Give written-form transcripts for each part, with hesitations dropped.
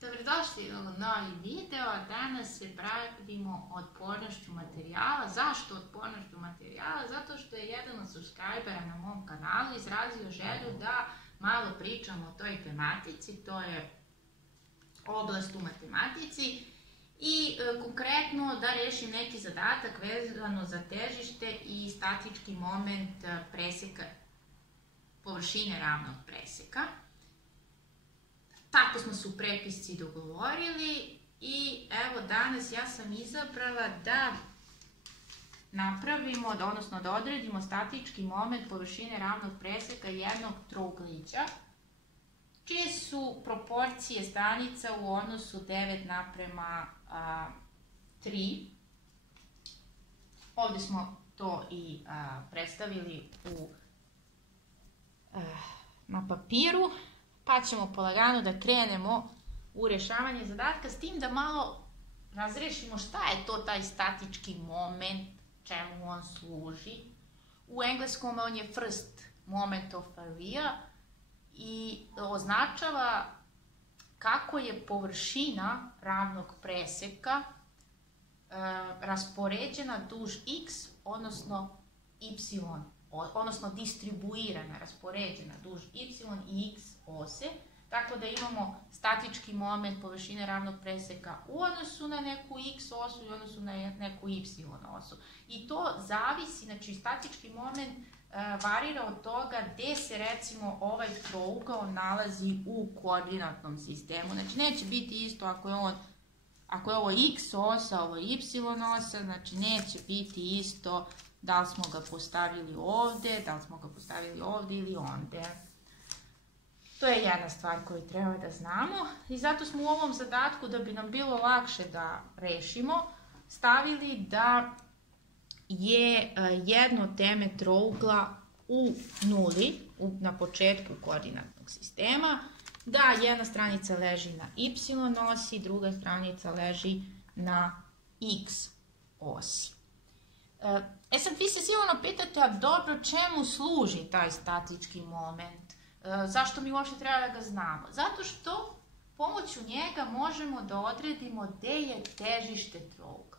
Dobrodošli u novi video. Danas se bavimo otpornošću materijala. Zašto otpornošću materijala? Zato što je jedan od subscribera na mom kanalu izrazio želju da malo pričamo o toj tematici. To je oblast u matematici i konkretno da rešim neki zadatak vezano za težište i statički moment preseka, površine ravnog preseka. Tako smo se u prepisci dogovorili i evo danas ja sam izabrala da napravimo, odnosno da odredimo statički moment površine ravnog preseka jednog trouglića, čije su proporcije stranica u odnosu 9:3. Ovdje smo to i predstavili na papiru. Pa ćemo polagano da krenemo u rešavanje zadatka, s tim da malo razrešimo šta je to taj statički moment, čemu on služi. U engleskom on je first moment of area i označava kako je površina ravnog preseka raspoređena duž x, odnosno y, odnosno distribuirana, raspoređena duž y i x ose, tako da imamo statički moment površine ravnog preseka u odnosu na neku x osu i u odnosu na neku y osu. I to zavisi, znači statički moment varira od toga gde se recimo ovaj trougao nalazi u koordinatnom sistemu. Znači neće biti isto ako je ovo x osa, ovo je y osa, znači neće biti isto da li smo ga postavili ovde, da li smo ga postavili ovde ili onde. To je jedna stvar koju treba da znamo i zato smo u ovom zadatku, da bi nam bilo lakše da rešimo, stavili da je jedno teme trougla u nuli, na početku koordinatnog sistema, da jedna stranica leži na y osi, druga stranica leži na x osi. Sad vi se sigurno pitate, a dobro, čemu služi taj statički moment? Zašto mi uopšte treba da ga znamo? Zato što pomoću njega možemo da odredimo gde je težište trougla.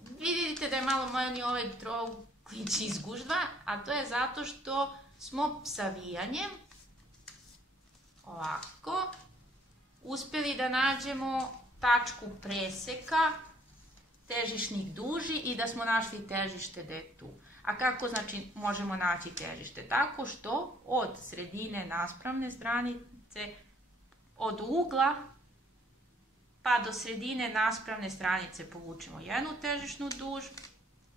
Vi vidite da je malo manji ovaj trouglić iz gužva, a to je zato što smo savijanjem ovako uspeli da nađemo tačku preseka težišnih duži i da smo našli težište gde je tu. A kako znači možemo naći težište? Tako što od sredine naspravne stranice, od ugla pa do sredine naspravne stranice povučemo jednu težišnu duž,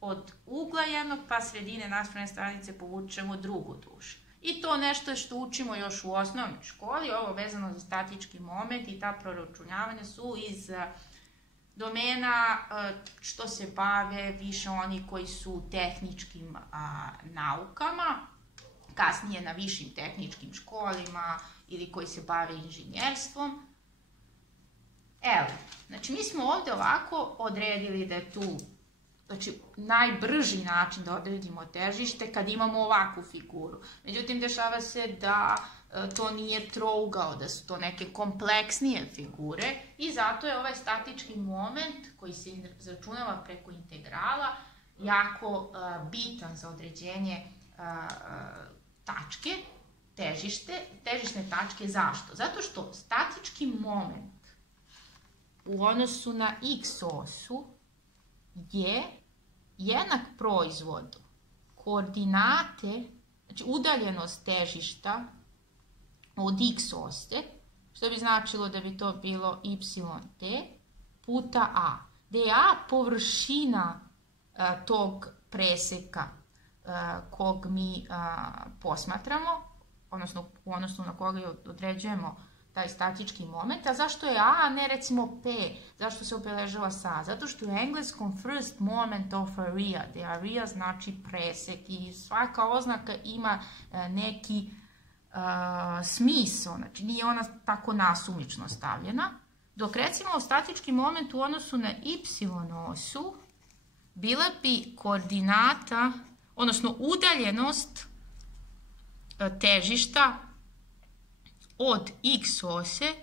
od ugla jednog pa sredine naspravne stranice povučemo drugu duž. I to nešto što učimo još u osnovnoj školi, ovo vezano za statički moment i ta proračunavanja su iz domena što se bave više oni koji su u tehničkim naukama, kasnije na višim tehničkim školima ili koji se bave inženjerstvom. Evo, znači mi smo ovde ovako odredili da je tu, znači najbrži način da odredimo težište kad imamo ovakvu figuru. Međutim, dešava se da to nije trougao, da su to neke kompleksnije figure i zato je ovaj statički moment koji se izračunava preko integrala jako bitan za određenje tačke, težišne tačke. Zašto? Zato što statički moment u odnosu na x osu je jednak proizvodu koordinate, znači udaljenost težišta od x ose, što bi značilo da bi to bilo yt puta a, gde je a površina tog preseka kog mi posmatramo, odnosno u odnosu na koga određujemo taj statički moment. A zašto je a ne recimo p? Zašto se obeležava sa a? Zato što u engleskom first moment of area, gde area znači presek i svaka oznaka ima neki smisao, znači nije ona tako nasumično stavljena, dok recimo statički moment u odnosu na y osu bila bi koordinata, odnosno udaljenost težišta od x ose,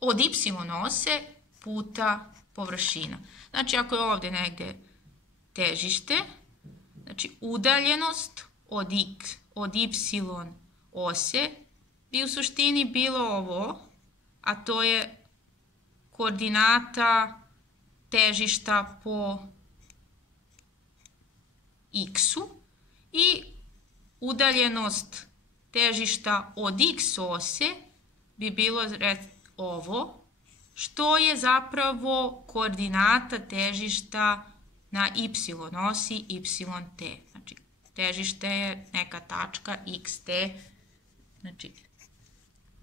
od y ose puta površina. Znači, ako je ovdje negdje težište, znači udaljenost od y ose bi u suštini bilo ovo, a to je koordinata težišta po x-u i udaljenost težišta od x ose bi bilo ovo, što je zapravo koordinata težišta na y osi yt. Znači, težište je neka tačka xt, znači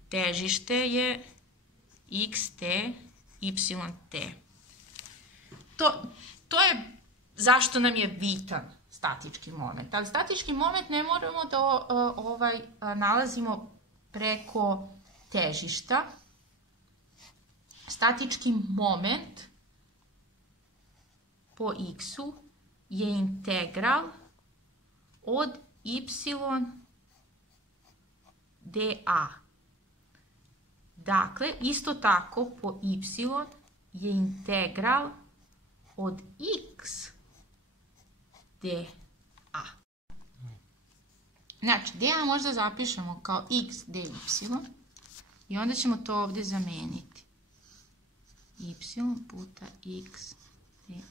težište je xt, yt. To je zašto nam je bitan statički moment. Ali statički moment ne moramo da nalazimo preko težišta. Statički moment po x-u je integral od y dA. Dakle, isto tako po y je integral od x dA. Znači, dA možda zapišemo kao x dy i onda ćemo to ovdje zameniti. Y puta x dy.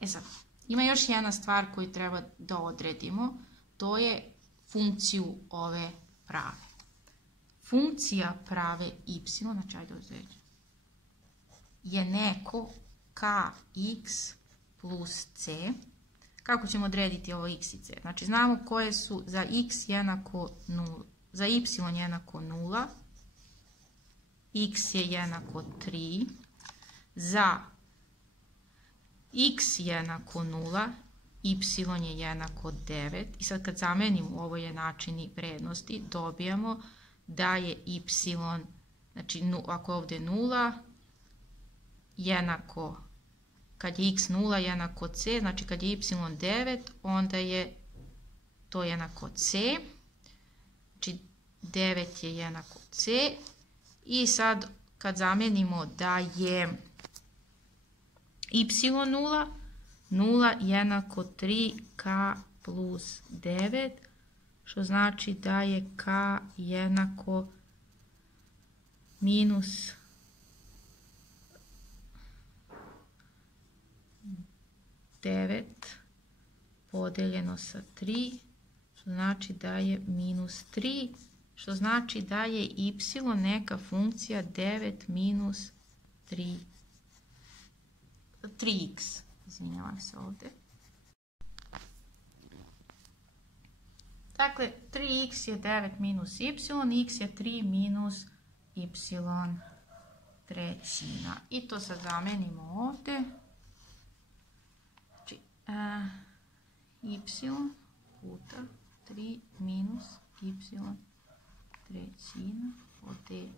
E sad, ima još jedna stvar koju treba da odredimo, to je funkciju ove prave. Funkcija prave y, znači ajde uzeti, je neko kx plus c. Kako ćemo odrediti ovo x i c? Znači znamo koje su za x jednako 0, za y jednako 0, x je jednako 3, za x jednako 0, y je jednako 9. I sad kad zamenimo ovo jednačini vrednosti, dobijamo da je y, znači ako je ovdje 0, jednako, kad je x 0 jednako c, znači kad je y 9, onda je to jednako c, znači 9 je jednako c. I sad kad zamenimo da je y 0, 0 jednako 3k plus 9, što znači da je k jednako minus 9 podeljeno sa 3, što znači da je minus 3, što znači da je y neka funkcija 9 minus 3x. Izvinjavam se ovdje. Dakle, 3x je 9 minus y, x je 3 minus y trećina. I to sad zamenimo ovdje. Znači, y puta 3 minus y trećina po dy.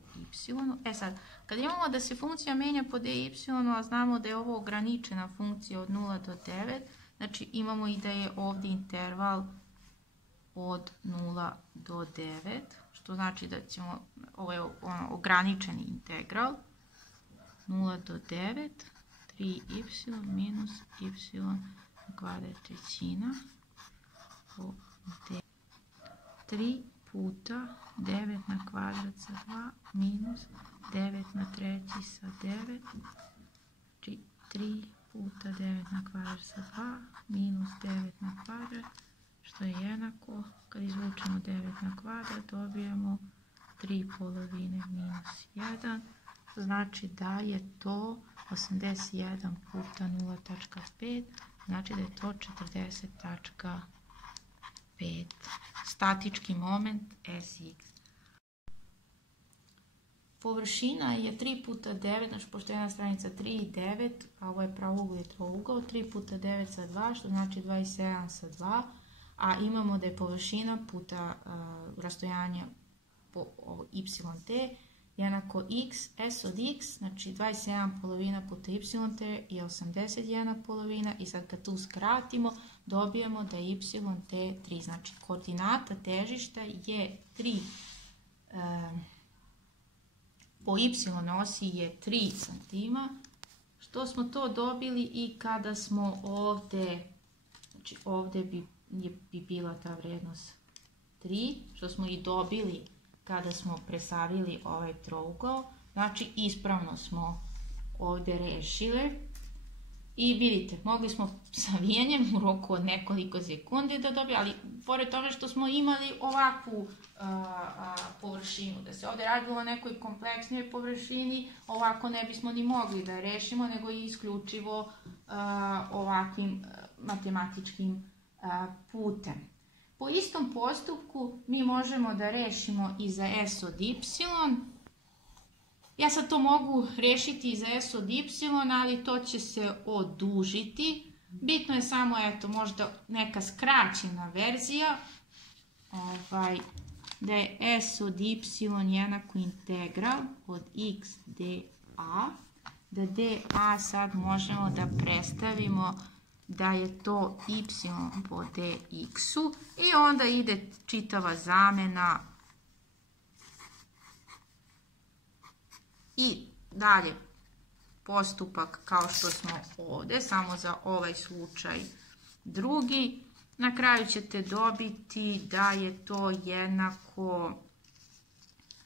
E sad, kad imamo da se funkcija menja po dy, a znamo da je ovo ograničena funkcija od 0 do 9, znači imamo i da je ovdje interval od 0 do 9, što znači da ćemo, ovo je ograničeni integral, 0 do 9, 3y minus y kvadrat trećina po d. 3 puta 9 na kvadrat sa 2 minus 9 na treći sa 9, znači 3 puta 9 na kvadrat sa 2 minus 9 na kvadrat, što je jednako, kad izvučemo 9 na kvadrat, dobijemo 3 polovine minus 1, to znači da je to 81 puta 0,5, znači da je to 40,5. Statički moment Sx. Površina je 3 puta 9, znači pošto je jedna stranica 3 i 9, a ovo je pravouglih trougao, 3 puta 9 sa 2, što znači 27 sa 2, a imamo da je površina puta rastojanje po yt jednako x, s od x, znači 27 polovina puta y je 81 polovina i sad kad tu skratimo dobijemo da je y t 3, znači koordinata težišta je 3, po y osi je 3 cm, što smo to dobili i kada smo ovdje, znači ovdje bi bila ta vrednost 3, što smo i dobili kada smo presavili ovaj trougao, znači ispravno smo ovdje rešile. I vidite, mogli smo savijanjem u roku od nekoliko sekundi da dobijemo, ali pored toga što smo imali ovakvu površinu, da se ovdje radilo o nekoj kompleksnijoj površini, ovako ne bismo ni mogli da rešimo, nego isključivo ovakvim matematičkim putem. Po istom postupku mi možemo da rešimo i za s od y. Ja sad to mogu rešiti i za s od y, ali to će se odužiti. Bitno je samo, eto, možda neka skraćena verzija, da je s od y jednako integral od x dA, da dA sad možemo da predstavimo da je to y po dx-u i onda ide čitava zamena i dalje postupak kao što smo ovdje, samo za ovaj slučaj drugi. Na kraju ćete dobiti da je to jednako,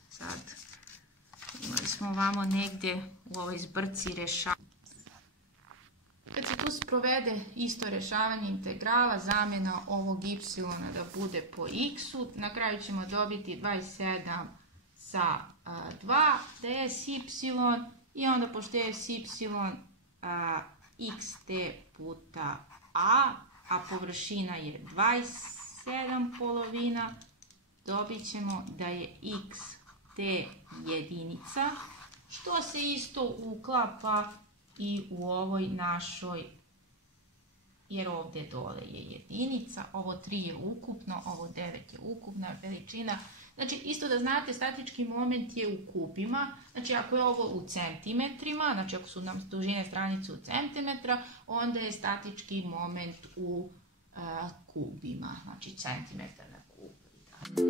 sad imali smo ovamo negdje u ovoj zbrci rešavanja. Kad se tu sprovede isto rešavanje integrala, zamjena ovog y da bude po x-u, na kraju ćemo dobiti 27 sa 2 ds y i onda pošto je y xt puta a površina je 27 polovina, dobit ćemo da je xt jedinica, što se isto uklapa i u ovoj našoj, jer ovdje dole je jedinica, ovo 3 je ukupno, ovo 9 je ukupna veličina. Znači, isto da znate, statički moment je u kubima, znači ako je ovo u centimetrima, znači ako su nam dužine stranice u centimetra, onda je statički moment u kubima, znači centimetar na kub. you.